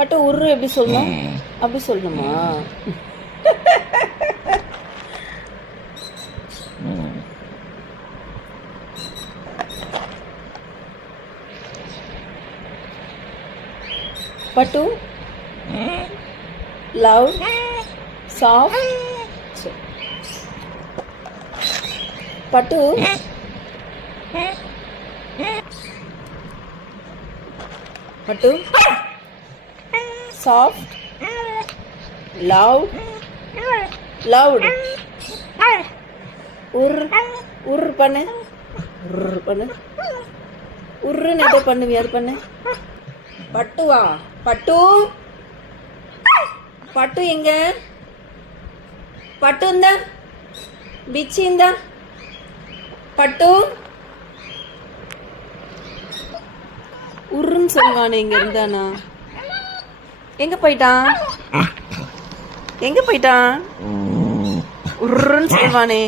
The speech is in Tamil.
பட்டு உரு எப்படி சொல்லணும்? அப்படி சொல்லணுமா? பட்டு லவுட் சாஃப்ட். பட்டு பட்டு சாஃப்ட் லவுட் லவுட். உர் உர் பண்ணு. உர் பண்ணு. உருன்னு எதை பண்ணுவியா? அது பண்ணு. பட்டுவா? பட்டு பட்டு எங்க? பட்டு இந்த பிச்சி இந்த பட்டு உருன்னு சொல்லுவானே. இங்க இருந்தானா? எங்க போயிட்டான்? எங்க போயிட்டான்? உருன்னு சொல்லுவானே.